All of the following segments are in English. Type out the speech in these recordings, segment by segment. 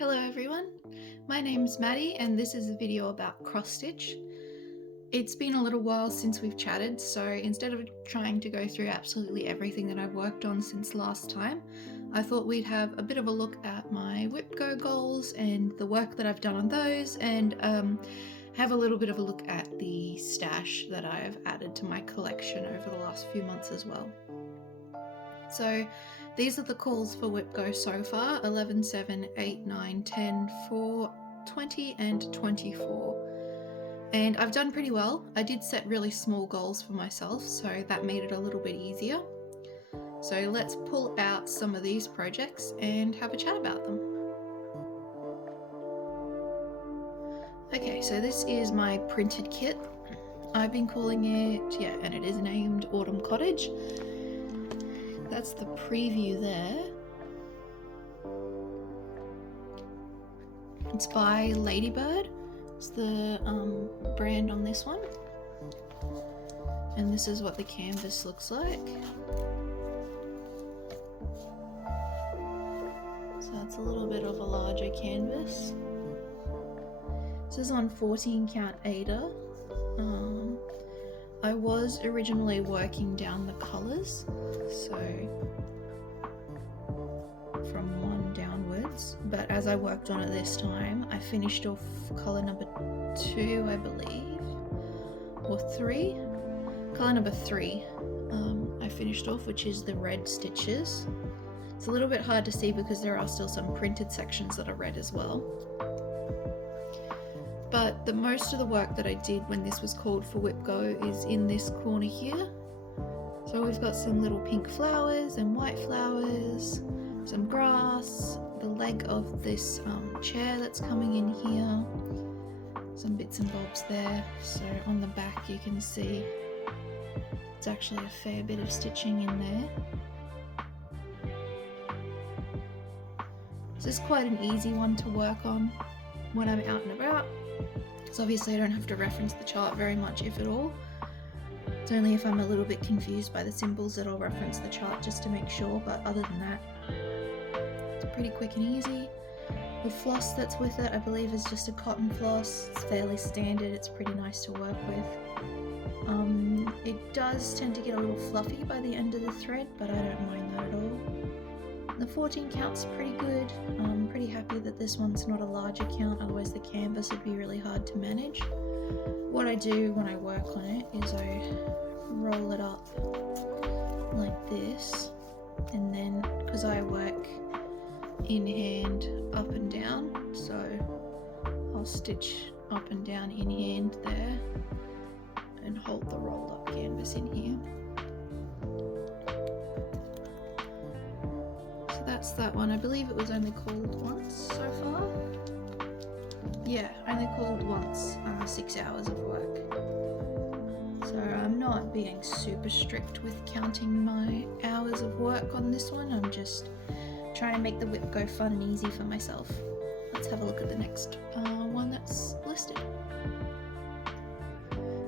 Hello everyone, my name's Maddie and this is a video about cross stitch. It's been a little while since we've chatted, so instead of trying to go through absolutely everything that I've worked on since last time, I thought we'd have a bit of a look at my Whip Go goals and the work that I've done on those, and have a little bit of a look at the stash that I have added to my collection over the last few months as well. So these are the calls for Whip Go so far: 11, 7, 8, 9, 10, 4, 20 and 24. And I've done pretty well. I did set really small goals for myself, so that made it a little bit easier. So let's pull out some of these projects and have a chat about them. Okay, so this is my printed kit. I've been calling it, and it is named Autumn Cottage. That's the preview there. It's by Ladybird. It's the brand on this one. And this is what the canvas looks like. So that's a little bit of a larger canvas. This is on 14 count Aida. I was originally working down the colours, so from 1 downwards, but as I worked on it this time, I finished off colour number 2, I believe, or 3. Colour number 3 I finished off, which is the red stitches. It's a little bit hard to see because there are still some printed sections that are red as well. But the most of the work that I did when this was called for Whip Go is in this corner here. So we've got some little pink flowers and white flowers, some grass, the leg of this chair that's coming in here, some bits and bobs there. So on the back you can see it's actually a fair bit of stitching in there. This is quite an easy one to work on when I'm out and about. So obviously I don't have to reference the chart very much, if at all. It's only if I'm a little bit confused by the symbols that I'll reference the chart just to make sure, but other than that, it's pretty quick and easy. The floss that's with it, I believe, is just a cotton floss. It's fairly standard, it's pretty nice to work with. It does tend to get a little fluffy by the end of the thread, but I don't mind that at all. The 14 count's pretty good. I'm pretty happy that this one's not a larger count, otherwise the canvas would be really hard to manage. What I do when I work on it is I roll it up like this, and then, because I work in hand up and down, so I'll stitch up and down in hand there and hold the rolled up canvas in here. That's that one. I believe it was only called once so far. Yeah, only called once, 6 hours of work. So I'm not being super strict with counting my hours of work on this one. I'm just trying to make the Whip Go fun and easy for myself. Let's have a look at the next one that's listed.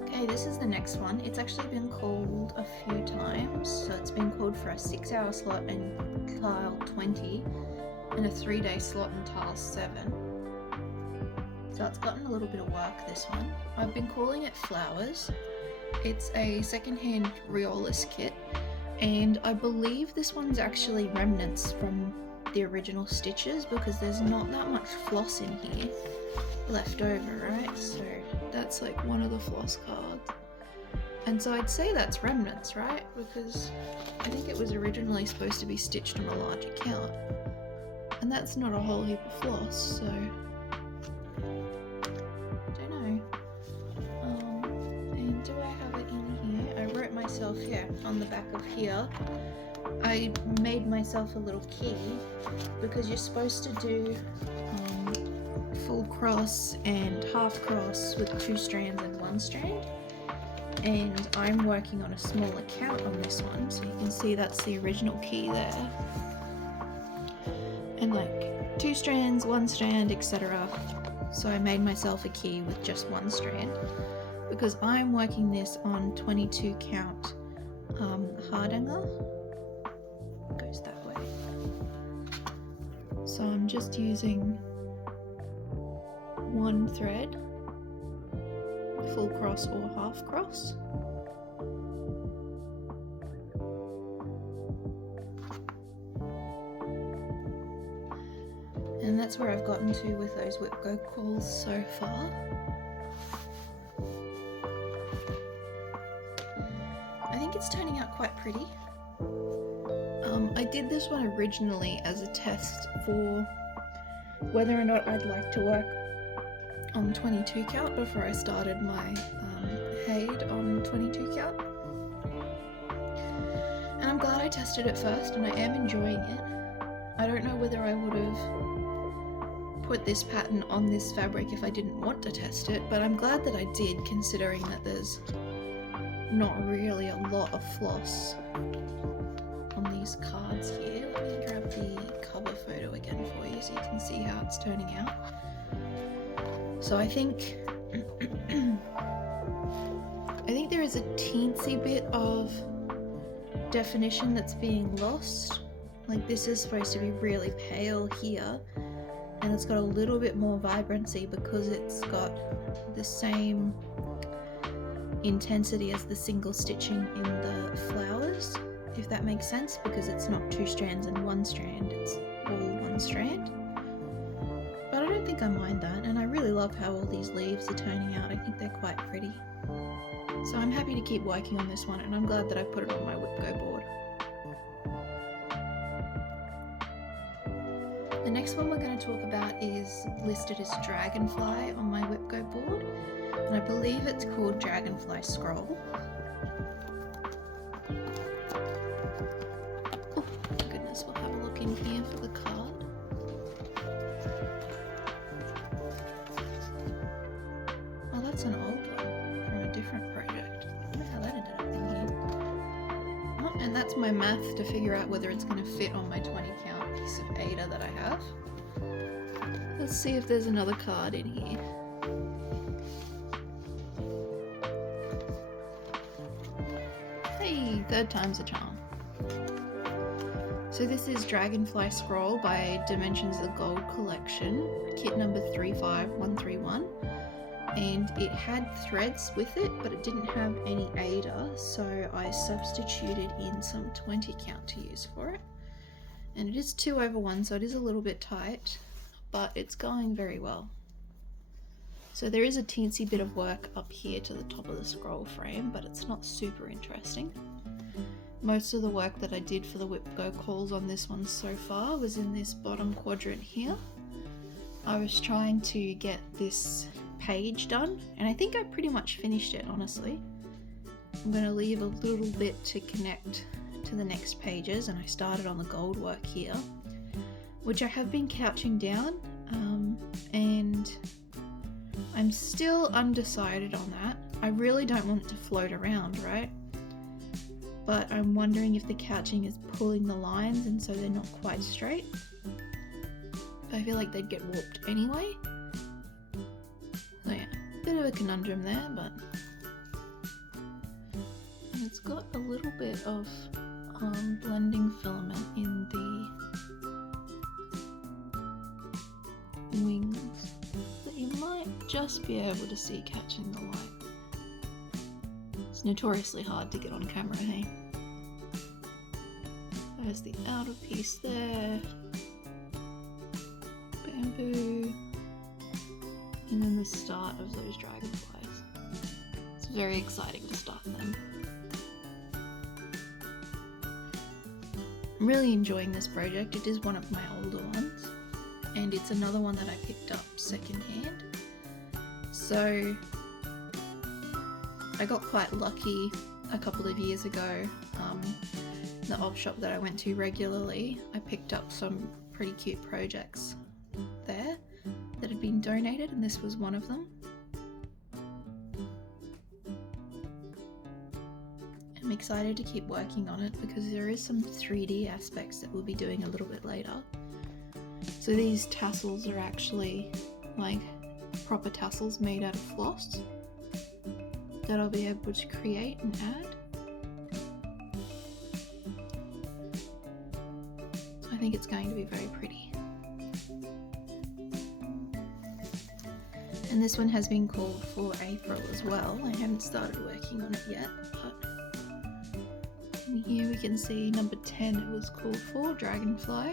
Okay, this is the next one. It's actually been called a few times. So it's been called for a 6-hour slot in tile 20 and a 3-day slot in tile 7. So it's gotten a little bit of work, this one. I've been calling it Flowers. It's a secondhand Riolis kit, and I believe this one's actually remnants from the original stitches because there's not that much floss in here left over, right? So that's like one of the floss cards. And so I'd say that's remnants, right? Because I think it was originally supposed to be stitched on a larger count. And that's not a whole heap of floss, so don't know. And do I have it in here? I wrote myself, on the back of here, I made myself a little key because you're supposed to do full cross and half cross with 2 strands and 1 strand. And I'm working on a smaller count on this one, so you can see that's the original key there. And like 2 strands, 1 strand, etc. So I made myself a key with just 1 strand because I'm working this on 22 count hardanger. It goes that way. So I'm just using one thread, full cross or half cross. And that's where I've gotten to with those whip go quills so far. I think it's turning out quite pretty. I did this one originally as a test for whether or not I'd like to work on 22 count before I started my Haid on 22 count. And I'm glad I tested it first, and I am enjoying it. I don't know whether I would have put this pattern on this fabric if I didn't want to test it, but I'm glad that I did, considering that there's not really a lot of floss on these cards here. Let me grab the cover photo again for you so you can see how it's turning out. So I think there is a teensy bit of definition that's being lost. Like, this is supposed to be really pale here, and it's got a little bit more vibrancy because it's got the same intensity as the single stitching in the flowers, if that makes sense, because it's not two strands and one strand, it's all one strand. But I don't think I mind that, and I really love how all these leaves are turning out. I think they're quite pretty. So I'm happy to keep working on this one, and I'm glad that I put it on my whip go board. The next one we're going to talk about is listed as Dragonfly on my whip go board, and I believe it's called Dragonfly Scroll. Oh goodness, we'll have a look in here for the card. Oh, that's an old one from a different project. I wonder how that ended up in here. Oh, and that's my math to figure out whether it's going to fit on my 20 count piece of Aida that I have. Let's see if there's another card in here. Hey, third time's a charm. So this is Dragonfly Scroll by Dimensions of the Gold Collection, kit number 35131, and it had threads with it, but it didn't have any Aida, so I substituted in some 20 count to use for it. And it is 2/1, so it is a little bit tight, but it's going very well. So there is a teensy bit of work up here to the top of the scroll frame, but it's not super interesting. Most of the work that I did for the whip go calls on this one so far was in this bottom quadrant here. I was trying to get this page done, and I think I pretty much finished it, honestly. I'm going to leave a little bit to connect to the next pages, and I started on the gold work here, which I have been couching down, and I'm still undecided on that. I really don't want it to float around, right? But I'm wondering if the couching is pulling the lines and so they're not quite straight. I feel like they'd get warped anyway. So yeah, bit of a conundrum there, but and it's got a little bit of blending filament in the wings that you might just be able to see catching the light. It's notoriously hard to get on camera, hey? There's the outer piece there, bamboo, and then the start of those dragonflies. It's very exciting to start them. I'm really enjoying this project. It is one of my older ones, and it's another one that I picked up secondhand. So I got quite lucky a couple of years ago. The op shop that I went to regularly, I picked up some pretty cute projects there that had been donated, and this was one of them. I'm excited to keep working on it because there is some 3D aspects that we'll be doing a little bit later. So these tassels are actually like proper tassels made out of floss that I'll be able to create and add. So I think it's going to be very pretty. And this one has been called for April as well. I haven't started working on it yet, but in here we can see number 10 it was called for, Dragonfly.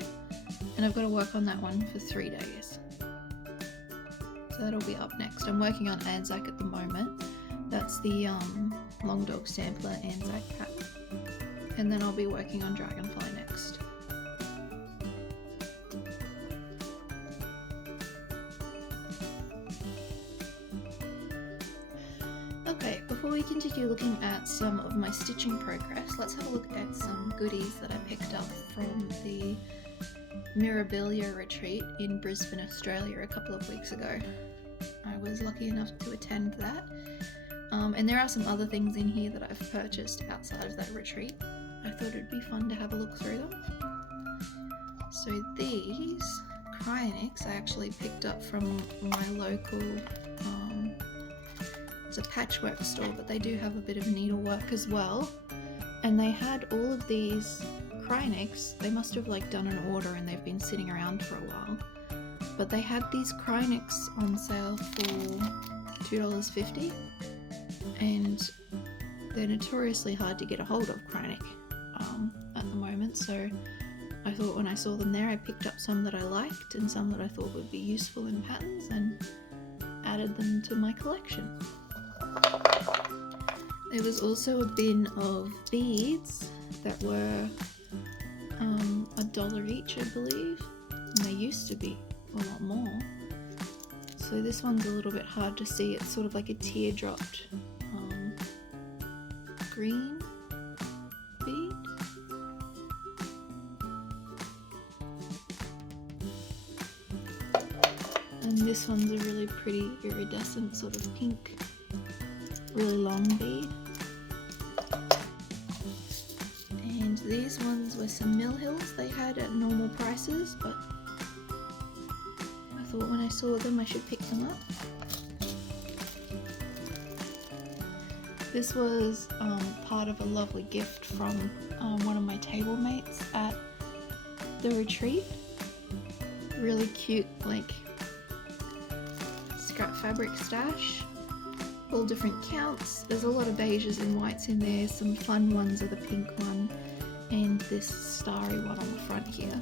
And I've got to work on that one for 3 days. So that'll be up next. I'm working on Anzac at the moment. That's the Long Dog Sampler Anzac pattern. And then I'll be working on Dragonfly next. Okay, before we continue looking at some of my stitching progress, let's have a look at some goodies that I picked up from the Mirabilia retreat in Brisbane, Australia a couple of weeks ago. I was lucky enough to attend that. And there are some other things in here that I've purchased outside of that retreat. I thought it'd be fun to have a look through them. So these Cryonics I actually picked up from my local, it's a patchwork store, but they do have a bit of needlework as well. And they had all of these Cryonics, they must have like done an order and they've been sitting around for a while. But they had these Cryonics on sale for $2.50. And they're notoriously hard to get a hold of, Cryonic, at the moment, so I thought when I saw them there I picked up some that I liked and some that I thought would be useful in patterns and added them to my collection. There was also a bin of beads that were $1 each, I believe, and they used to be a lot more. So this one's a little bit hard to see, it's sort of like a teardropped green bead. And this one's a really pretty iridescent sort of pink, really long bead. And these ones were some Mill Hills they had at normal prices, but I thought when I saw them I should pick them up. This was part of a lovely gift from one of my table mates at the retreat. Really cute, like, scrap fabric stash. All different counts. There's a lot of beiges and whites in there. Some fun ones are the pink one and this starry one on the front here.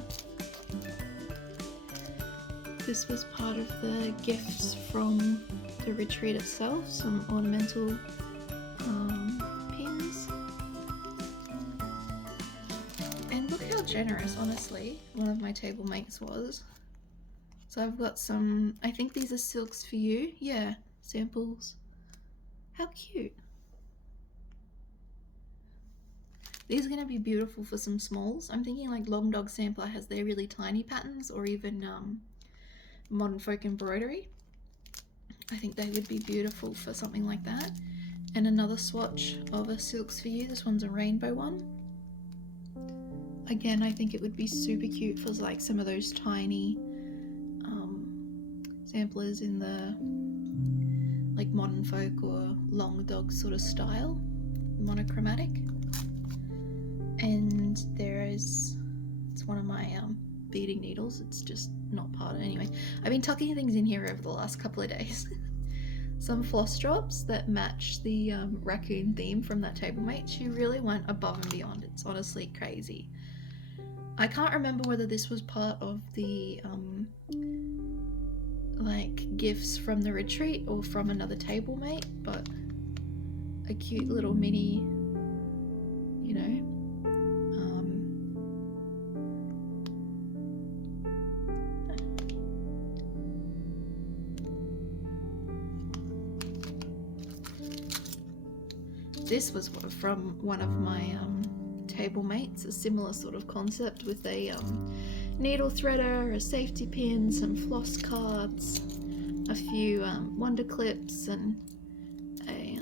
This was part of the gifts from the retreat itself. Some ornamental pins. And look how generous, honestly, one of my table mates was. So I've got some, I think these are Silks for You. Yeah, samples. How cute. These are going to be beautiful for some smalls. I'm thinking like Long Dog Sampler has their really tiny patterns, or even Modern Folk Embroidery. I think they would be beautiful for something like that. And another swatch of a Silks for You. This one's a rainbow one. Again, I think it would be super cute for like some of those tiny samplers in the like Modern Folk or Long Dog sort of style, monochromatic. And there is, it's one of my beading needles, it's just not part of it. Anyway, I've been tucking things in here over the last couple of days. Some floss drops that match the raccoon theme from that table mate. She really went above and beyond. It's honestly crazy. I can't remember whether this was part of the like gifts from the retreat or from another table mate, but a cute little mini, you know, this was from one of my table mates, a similar sort of concept with a needle threader, a safety pin, some floss cards, a few wonder clips, and a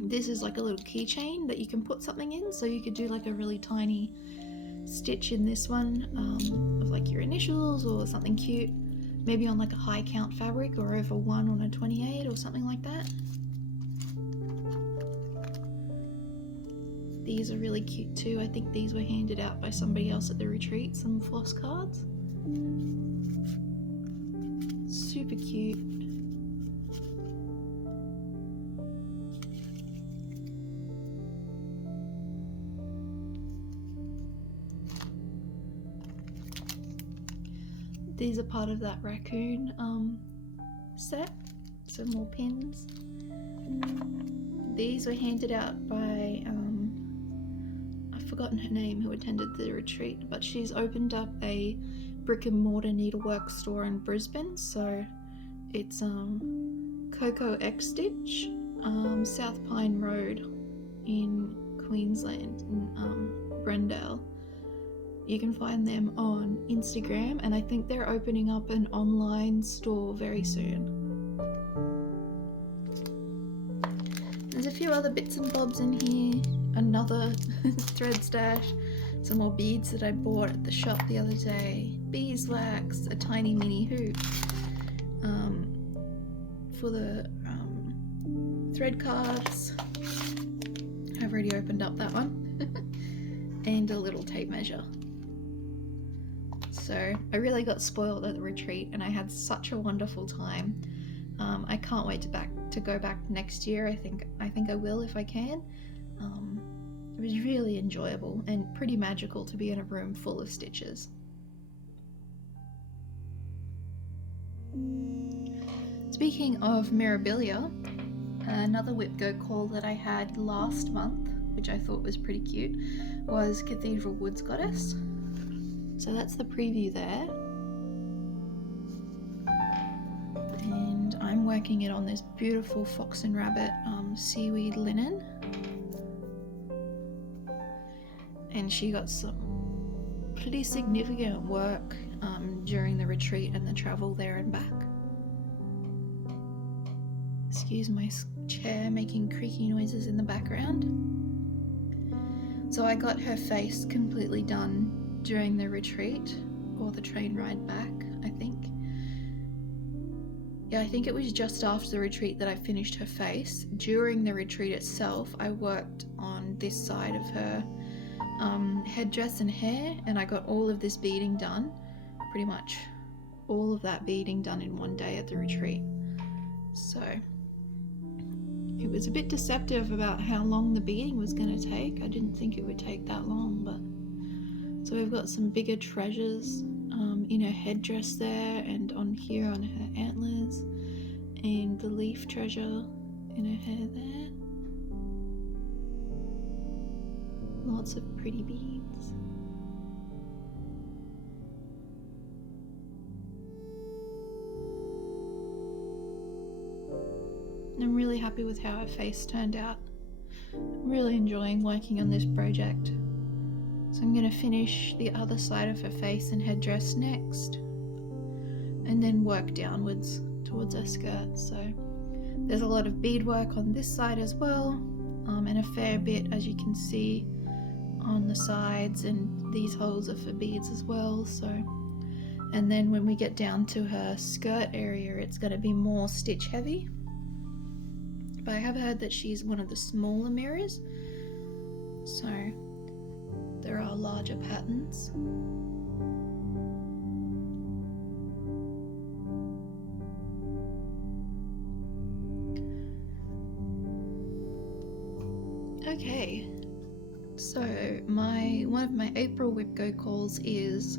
this is like a little keychain that you can put something in, so you could do like a really tiny stitch in this one of like your initials or something cute, maybe on like a high count fabric or over 1 on a 28 or something like that. These are really cute too. I think these were handed out by somebody else at the retreat, some floss cards. Super cute. these are part of that raccoon set. Some more pins. These were handed out by I've forgotten her name, who attended the retreat, but she's opened up a brick and mortar needlework store in Brisbane. So it's Coco X Stitch, South Pine Road in Queensland, in Brendale. You can find them on Instagram, and I think they're opening up an online store very soon. There's a few other bits and bobs in here. Another thread stash, some more beads that I bought at the shop the other day, beeswax, a tiny mini hoop for the thread cards. I've already opened up that one. And a little tape measure. So I really got spoiled at the retreat and I had such a wonderful time. I can't wait to go back next year. I think I will if I can. It was really enjoyable and pretty magical to be in a room full of stitches. Speaking of Mirabilia, another whip go call that I had last month, which I thought was pretty cute, was Cathedral Woods Goddess. So that's the preview there. And I'm working it on this beautiful fox and rabbit seaweed linen. And she got some pretty significant work during the retreat and the travel there and back. Excuse my chair making creaky noises in the background. So I got her face completely done during the retreat, or the train ride back, I think. Yeah, I think it was just after the retreat that I finished her face. During the retreat itself, I worked on this side of her headdress and hair, and I got all of this beading done, pretty much all of that beading done in one day at the retreat. So it was a bit deceptive about how long the beading was going to take. I didn't think it would take that long, but so we've got some bigger treasures in her headdress there, and on here on her antlers, and the leaf treasure in her hair there. Lots of pretty beads. I'm really happy with how her face turned out. I'm really enjoying working on this project. So I'm going to finish the other side of her face and headdress next, and then work downwards towards her skirt. So there's a lot of beadwork on this side as well, and a fair bit, as you can see, on the sides, and these holes are for beads as well. So, and then when we get down to her skirt area, it's going to be more stitch heavy. But I have heard that she's one of the smaller mirrors, so there are larger patterns. Okay, so one of my April whip go calls is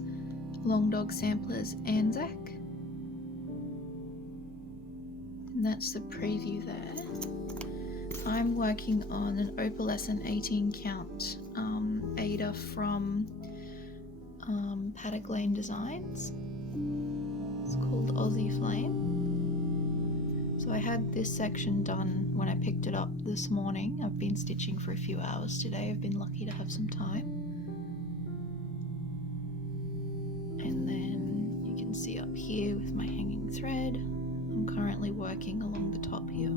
Long Dog Samplers Anzac, and that's the preview there. I'm working on an opalescent 18 count Ada from Paddock Lane Designs. It's called Aussie Flame. So I had this section done when I picked it up this morning. I've been stitching for a few hours today. I've been lucky to have some time. And then you can see up here with my hanging thread, I'm currently working along the top here.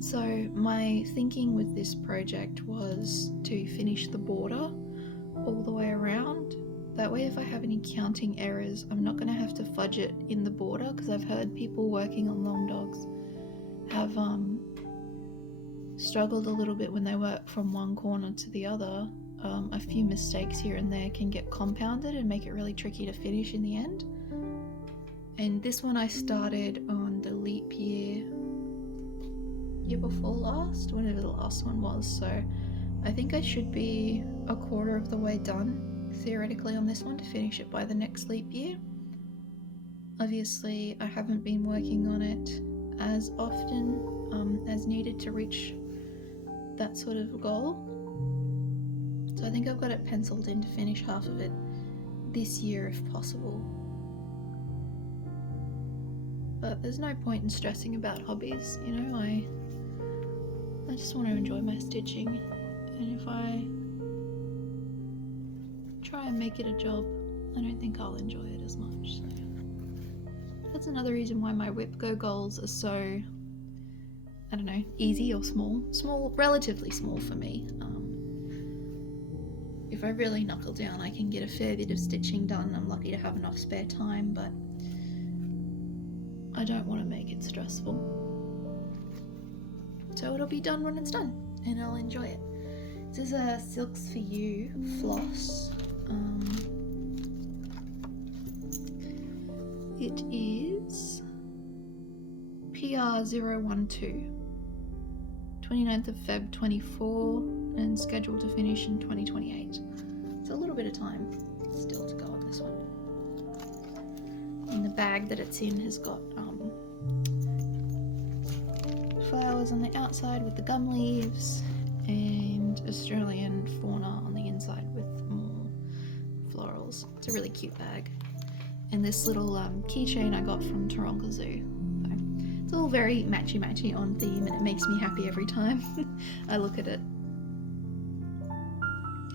So my thinking with this project was to finish the border all the way around. That way, if I have any counting errors, I'm not going to have to fudge it in the border, because I've heard people working on long dogs have struggled a little bit when they work from one corner to the other. A few mistakes here and there can get compounded and make it really tricky to finish in the end. And this one I started on the leap year before whenever the last one was, so I think I should be a quarter of the way done theoretically on this one to finish it by the next leap year. Obviously, I haven't been working on it as often as needed to reach that sort of goal. So I think I've got it penciled in to finish half of it this year if possible. But there's no point in stressing about hobbies, you know, I just want to enjoy my stitching, and if I try and make it a job, I don't think I'll enjoy it as much. So that's another reason why my whip go goals are so, I don't know, easy or small, relatively small for me. If I really knuckle down, I can get a fair bit of stitching done. I'm lucky to have enough spare time, but I don't want to make it stressful. So it'll be done when it's done, and I'll enjoy it. This is a Silks For You floss. It is PR012, 29th of Feb 24, and scheduled to finish in 2028. It's a little bit of time still to go on this one. And the bag that it's in has got flowers on the outside with the gum leaves, and Australian fauna on the inside with more florals. It's a really cute bag. And this little keychain I got from Taronga Zoo. So it's all very matchy on theme, and it makes me happy every time I look at it.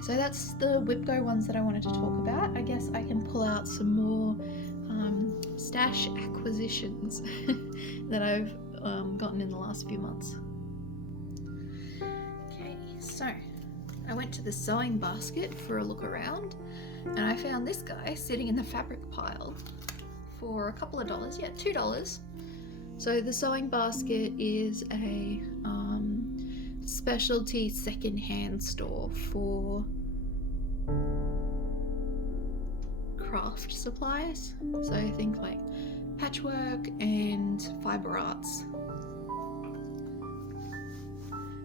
So that's the Whipgo ones that I wanted to talk about. I guess I can pull out some more stash acquisitions that I've gotten in the last few months. Okay, so I went to the sewing basket for a look around, and I found this guy sitting in the fabric pile for a couple of dollars. Yeah, $2. So the sewing basket is a specialty second-hand store for craft supplies. So I think like patchwork and fiber arts.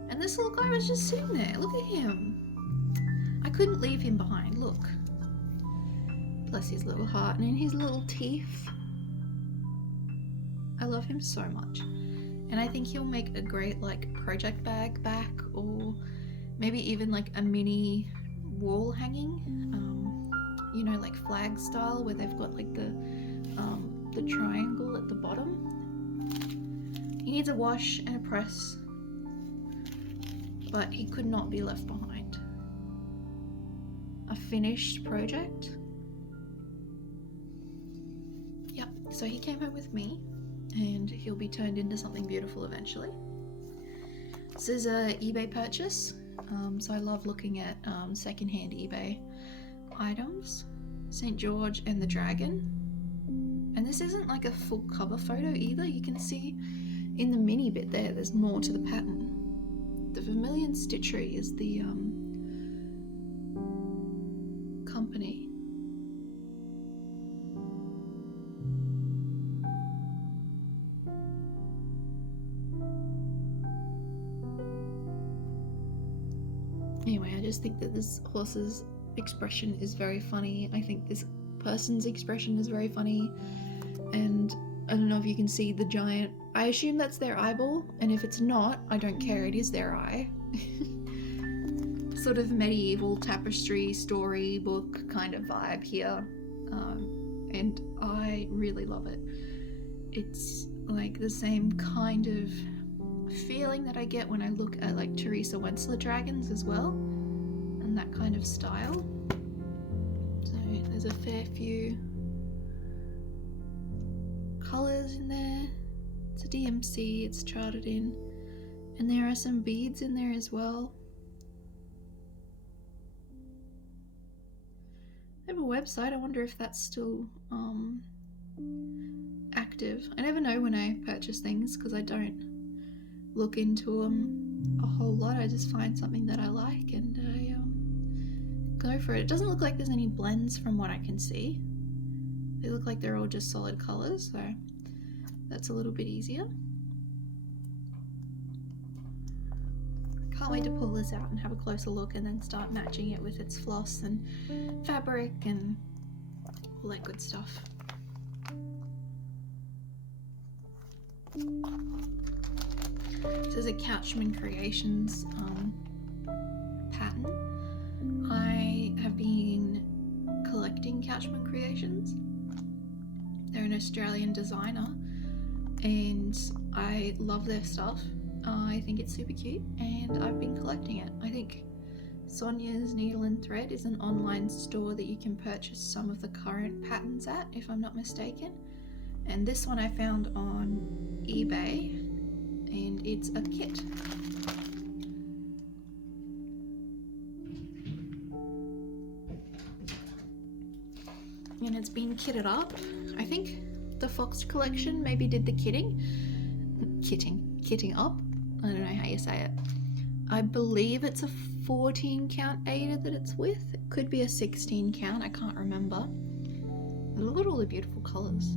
And this little guy was just sitting there. Look at him. I couldn't leave him behind. Look. Bless his little heart and his little teeth. I love him so much. And I think he'll make a great like project bag back, or maybe even like a mini wall hanging. You know, like flag style, where they've got like the triangle at the bottom. He needs a wash and a press, but he could not be left behind. A finished project. Yep, so he came home with me, and he'll be turned into something beautiful eventually. This is a eBay purchase, so I love looking at secondhand eBay items. St. George and the Dragon. And this isn't like a full cover photo either. You can see in the mini bit there's more to the pattern. The Vermilion Stitchery is the company. Anyway, I just think that this horse's expression is very funny. I think this person's expression is very funny, and I don't know if you can see the giant, I assume that's their eyeball, and if it's not, I don't care, it is their eye. Sort of medieval tapestry storybook kind of vibe here, and I really love it. It's like the same kind of feeling that I get when I look at like Teresa Wentzler dragons as well, and that kind of style. So there's a fair few colours in there. It's a DMC, it's charted in, and there are some beads in there as well. They have a website. I wonder if that's still active. I never know when I purchase things because I don't look into them a whole lot. I just find something that I like and I go for it. It doesn't look like there's any blends from what I can see. They look like they're all just solid colours, so that's a little bit easier. A Can't wait to pull this out and have a closer look and then start matching it with its floss and fabric and all that good stuff. This is a Couchman Creations pattern. I have been collecting Couchman Creations. They're an Australian designer and I love their stuff. I think it's super cute and I've been collecting it. I think Sonia's Needle and Thread is an online store that you can purchase some of the current patterns at, if I'm not mistaken. And this one I found on eBay and it's a kit. And it's been kitted up. I think the Fox collection maybe did the kitting up. I don't know how you say it. I believe it's a 14 count Aida that it's with. It could be a 16 count, I can't remember. But look at all the beautiful colours.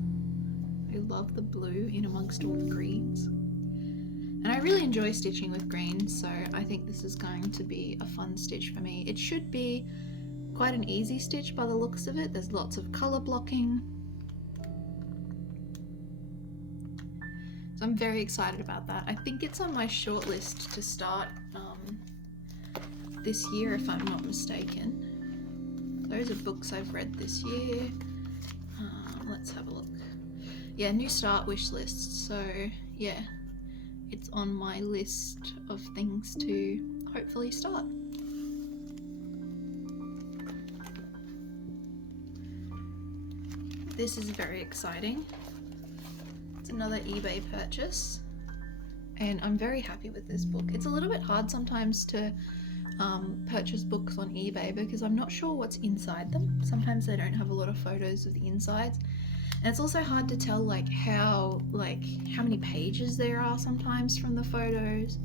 I love the blue in amongst all the greens. And I really enjoy stitching with green, so I think this is going to be a fun stitch for me. It should be quite an easy stitch by the looks of it. There's lots of colour blocking. So I'm very excited about that. I think it's on my short list to start this year, if I'm not mistaken. Those are books I've read this year. Let's have a look. Yeah, new start wish list. So yeah, it's on my list of things to hopefully start. This is very exciting. It's another eBay purchase and I'm very happy with this book. It's a little bit hard sometimes to purchase books on eBay because I'm not sure what's inside them. Sometimes they don't have a lot of photos of the insides, and it's also hard to tell how many pages there are sometimes from the photos.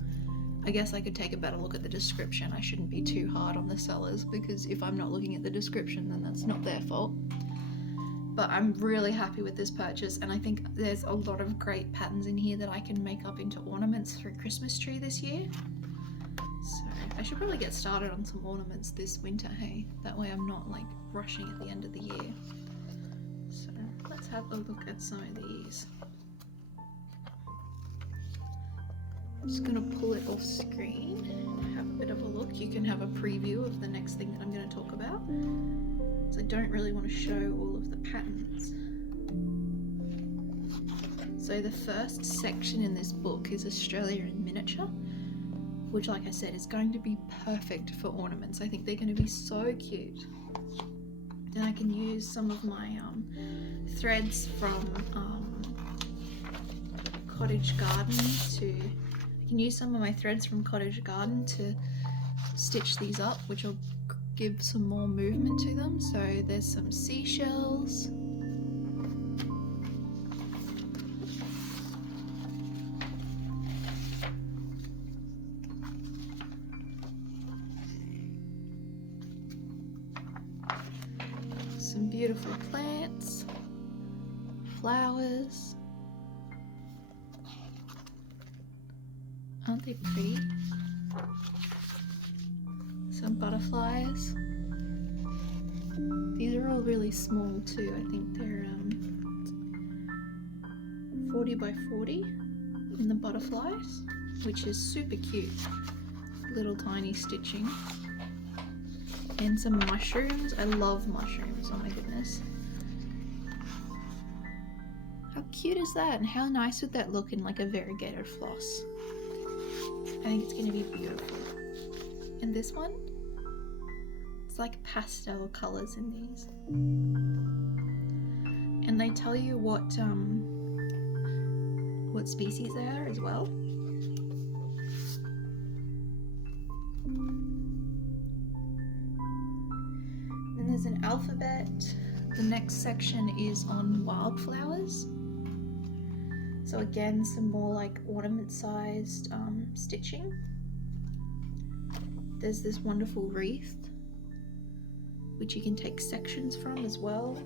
I guess I could take a better look at the description. I shouldn't be too hard on the sellers because if I'm not looking at the description, then that's not their fault. But I'm really happy with this purchase, and I think there's a lot of great patterns in here that I can make up into ornaments for a Christmas tree this year. So I should probably get started on some ornaments this winter, hey? That way I'm not rushing at the end of the year. So let's have a look at some of these. I'm just gonna pull it off screen and have a bit of a look. You can have a preview of the next thing that I'm gonna talk about. So I don't really want to show all of the patterns. So the first section in this book is Australia in miniature, which, like I said, is going to be perfect for ornaments. I think they're going to be so cute. And I can use some of my threads from Cottage Garden to stitch these up, which will give some more movement to them. So there's some seashells. Some beautiful plants, flowers. Aren't they pretty? Some butterflies. These are all really small too. I think they're 40 by 40 in the butterflies, which is super cute. Little tiny stitching. And some mushrooms. I love mushrooms, oh my goodness. How cute is that? And how nice would that look in a variegated floss? I think it's going to be beautiful. And this one, it's like pastel colors in these. And they tell you what species they are as well. Then there's an alphabet. The next section is on wildflowers. So again, some more ornament-sized stitching. There's this wonderful wreath, which you can take sections from as well.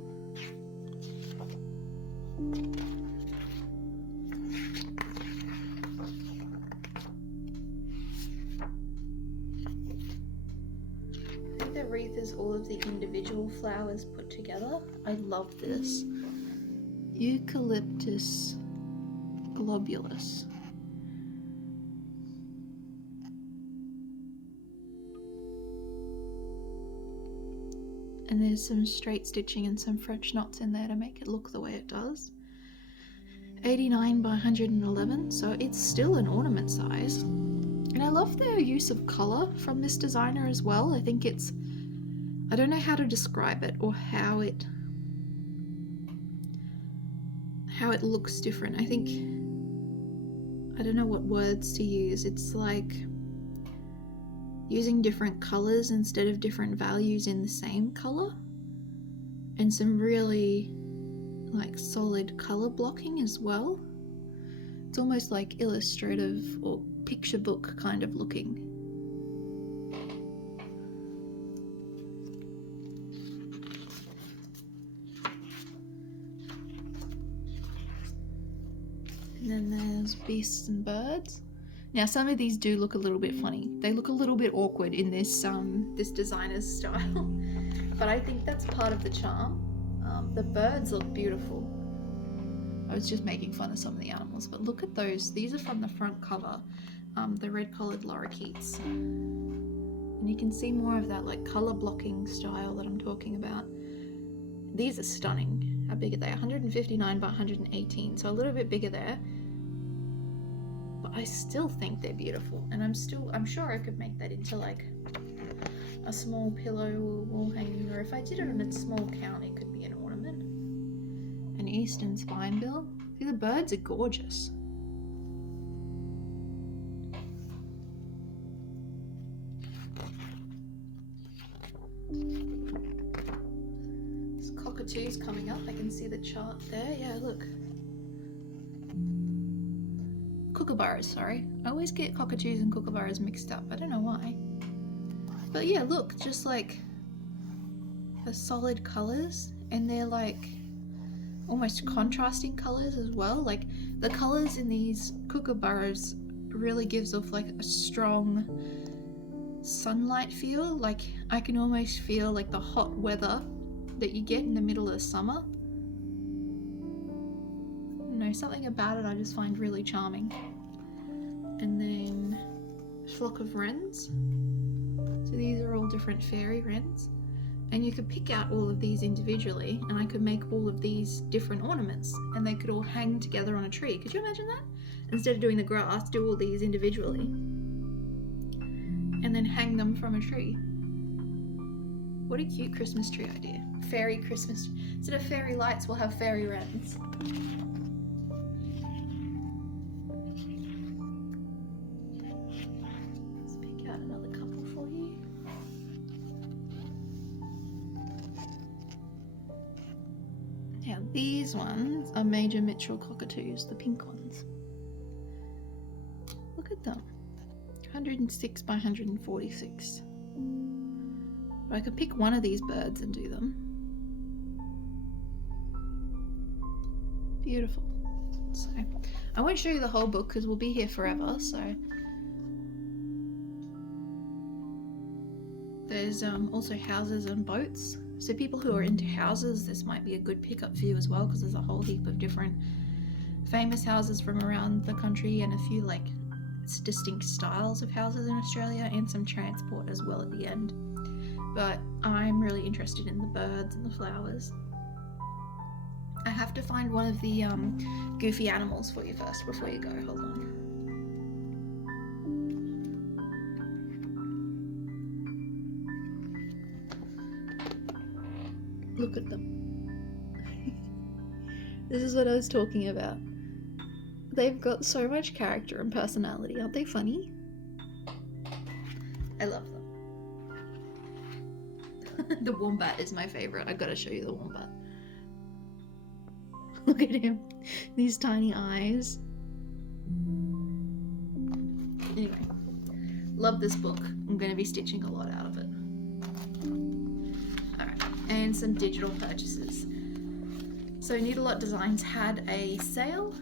is all of the individual flowers put together. I love this. Eucalyptus globulus. And there's some straight stitching and some French knots in there to make it look the way it does. 89 by 111, so it's still an ornament size. And I love their use of colour from this designer as well. I think it's, I don't know how to describe it or how it looks different. I think, I don't know what words to use. It's like using different colours instead of different values in the same colour, and some really like solid colour blocking as well. It's almost like illustrative or picture book kind of looking. And then there's beasts and birds. Now some of these do look a little bit funny. They look a little bit awkward in this this designer's style, but I think that's part of the charm. The birds look beautiful. I was just making fun of some of the animals, but look at those. These are from the front cover, the red-collared lorikeets. And you can see more of that like color blocking style that I'm talking about. These are stunning. How big are they? 159 by 118, so a little bit bigger there. But I still think they're beautiful, and I'm sure I could make that into like a small pillow or wall hanging, or if I did it on a small count, it could be an ornament. An eastern spinebill. See, the birds are gorgeous. This cockatoo's coming up. I can see the chart there. Yeah, look. Kookaburras, sorry. I always get cockatoos and kookaburras mixed up. I don't know why. But yeah, look, just like the solid colors, and they're like almost contrasting colors as well. Like the colors in these kookaburras really gives off like a strong sunlight feel. Like I can almost feel like the hot weather that you get in the middle of summer. I don't know, something about it I just find really charming. And then a flock of wrens. So these are all different fairy wrens, and you could pick out all of these individually, and I could make all of these different ornaments, and they could all hang together on a tree. Could you imagine that? Instead of doing the grass, do all these individually and then hang them from a tree. What a cute Christmas tree idea. Fairy Christmas. Instead of fairy lights, we'll have fairy wrens. Now these ones are Major Mitchell cockatoos, the pink ones. Look at them. 106 by 146. I could pick one of these birds and do them. Beautiful. So I won't show you the whole book because we'll be here forever, so there's also houses and boats. So people who are into houses, this might be a good pickup for you as well, because there's a whole heap of different famous houses from around the country, and a few like distinct styles of houses in Australia, and some transport as well at the end. But I'm really interested in the birds and the flowers. I have to find one of the goofy animals for you first before you go. Hold on. Look at them. This is what I was talking about. They've got so much character and personality. Aren't they funny? I love them. The wombat is my favorite. I gotta show you the wombat. Look at him. These tiny eyes. Anyway, love this book. I'm gonna be stitching a lot out of it. Alright, and some digital purchases. So Needle Lot Designs had a sale,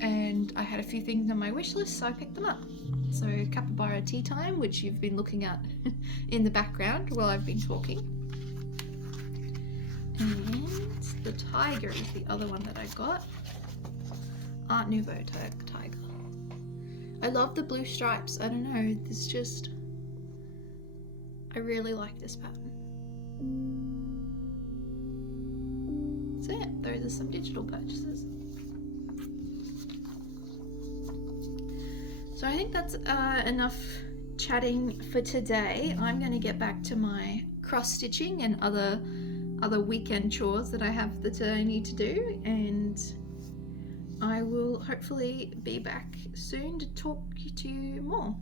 and I had a few things on my wish list, so I picked them up. So Capybara Tea Time, which you've been looking at in the background while I've been talking. And the tiger is the other one that I got. Art Nouveau tiger. I love the blue stripes. I don't know, it's just, I really like this pattern. So yeah, those are some digital purchases. So I think that's enough chatting for today. I'm going to get back to my cross stitching and other weekend chores that I have that I need to do, and I will hopefully be back soon to talk to you more.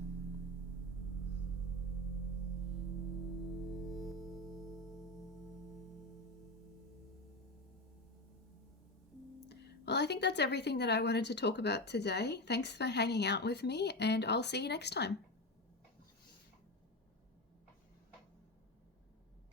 Well, I think that's everything that I wanted to talk about today. Thanks for hanging out with me, and I'll see you next time.